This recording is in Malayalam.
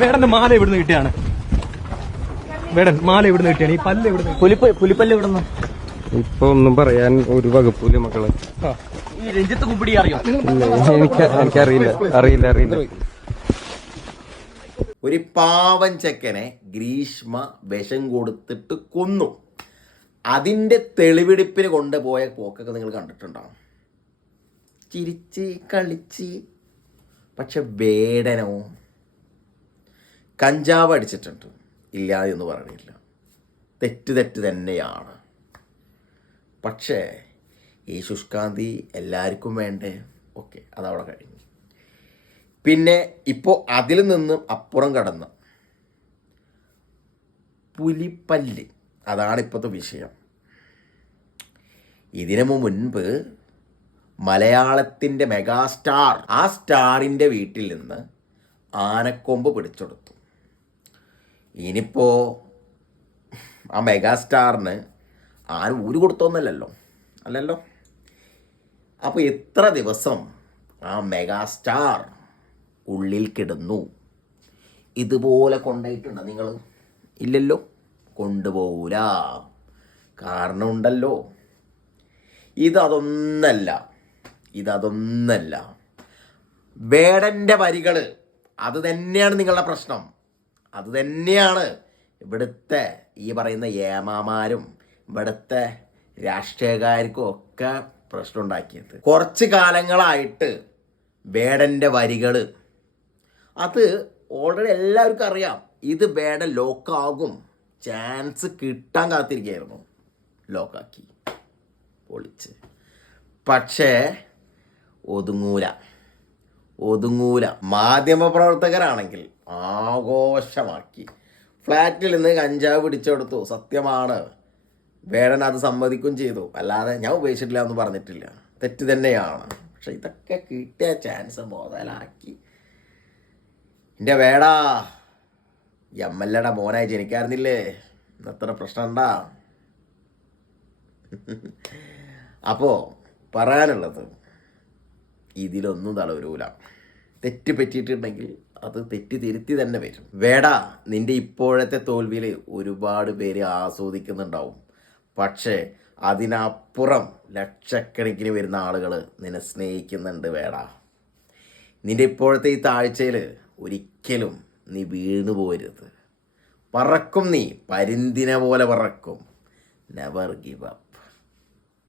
വേടന്റെ മാല എവിടുന്ന് കിട്ടിയാണ്? വേടൻ മാല എവിടുന്ന് കിട്ടിയാണ്? ഈ പല്ല് എവിടുന്ന്? പുലിപ്പല്ല് എവിടുന്ന്? ഇപ്പൊ ഒന്നും പറയാൻ ഒരു വകുപ്പില്ല മക്കളെ. ഈ രഞ്ജിത്ത് കുമ്പിടി അറിയോ? എനിക്കറിയില്ല. ഒരു പാവൻ ചെക്കനെ ഗ്രീഷ്മ വിഷം കൊടുത്തിട്ട് കൊന്നു. അതിൻ്റെ തെളിവെടുപ്പിന് കൊണ്ടുപോയ പോക്കൊക്കെ നിങ്ങൾ കണ്ടിട്ടുണ്ടാവും. ചിരിച്ച് കളിച്ച്. പക്ഷെ വേടനോ കഞ്ചാവ് അടിച്ചിട്ടുണ്ട്, ഇല്ല എന്ന് പറയണില്ല. തെറ്റ് തന്നെയാണ്. പക്ഷേ ഈ ശുഷ്കാന്തി എല്ലാവർക്കും വേണ്ടേ? ഓക്കെ, അതവിടെ കഴിഞ്ഞു. പിന്നെ ഇപ്പോൾ അതിൽ നിന്നും അപ്പുറം കടന്ന് പുലിപ്പല്ല്, അതാണ് ഇപ്പോഴത്തെ വിഷയം. ഇതിനു മുൻപ് മലയാളത്തിൻ്റെ മെഗാസ്റ്റാർ, ആ സ്റ്റാറിൻ്റെ വീട്ടിൽ നിന്ന് ആനക്കൊമ്പ് പിടിച്ചെടുത്തു. ഇനിയിപ്പോൾ ആ മെഗാസ്റ്റാറിന് ആന ഊര് കൊടുത്തോന്നല്ലല്ലോ, അല്ലല്ലോ. അപ്പോൾ എത്ര ദിവസം ആ മെഗാസ്റ്റാർ ഉള്ളിൽ കിടന്നു? ഇതുപോലെ കൊണ്ടുപോയിട്ടുണ്ടോ നിങ്ങൾ? ഇല്ലല്ലോ, കൊണ്ടുപോകൂല. കാരണം ഉണ്ടല്ലോ. ഇതൊന്നല്ല. വേടൻ്റെ വരികൾ, അത് തന്നെയാണ് നിങ്ങളുടെ പ്രശ്നം. അത് തന്നെയാണ് ഇവിടുത്തെ ഈ പറയുന്ന ഏമാമാരും ഇവിടുത്തെ രാഷ്ട്രീയക്കാർക്കും ഒക്കെ പ്രശ്നം ഉണ്ടാക്കിയത്. കുറച്ച് കാലങ്ങളായിട്ട് വേടൻ്റെ വരികൾ, അത് ഓൾറെഡി എല്ലാവർക്കും അറിയാം. ഇത് വേടൻ ലോക്കാകും, ചാൻസ് കിട്ടാൻ കാത്തിരിക്കുകയായിരുന്നു. ലോക്കാക്കി, പൊളിച്ച്. പക്ഷേ ഒതുങ്ങൂല. മാധ്യമപ്രവർത്തകരാണെങ്കിൽ ആഘോഷമാക്കി. ഫ്ലാറ്റിൽ നിന്ന് കഞ്ചാവ് പിടിച്ചെടുത്തു, സത്യമാണ്. വേടൻ അത് സമ്മതിക്കും ചെയ്തു. അല്ലാതെ ഞാൻ ഉപയോഗിച്ചിട്ടില്ല എന്ന് പറഞ്ഞിട്ടില്ല. തെറ്റ് തന്നെയാണ്. പക്ഷെ ഇതൊക്കെ കിട്ടിയ ചാൻസ് മുതലാക്കി. എൻ്റെ വേടാ, എമ്മല്ലയുടെ മോനായി ജനിക്കാറുന്നില്ലേ? ഇന്നത്ര പ്രശ്നം ഉണ്ടാ? അപ്പോൾ പറയാനുള്ളത്, ഇതിലൊന്നും തളരൂല. തെറ്റ് പറ്റിയിട്ടുണ്ടെങ്കിൽ അത് തെറ്റ് തിരുത്തി തന്നെ വരും. വേടാ, നിൻ്റെ ഇപ്പോഴത്തെ തോൽവിയിൽ ഒരുപാട് പേര് ആസ്വദിക്കുന്നുണ്ടാവും. പക്ഷേ അതിനപ്പുറം ലക്ഷക്കണക്കിന് വരുന്ന ആളുകൾ നിന്നെ സ്നേഹിക്കുന്നുണ്ട് വേടാ. നിൻ്റെ ഇപ്പോഴത്തെ ഈ താഴ്ചയിൽ ഒരിക്കലും നീ വീണു പോരുത്. പറക്കും, നീ പരിന്തിനെ പോലെ പറക്കും. Never give up.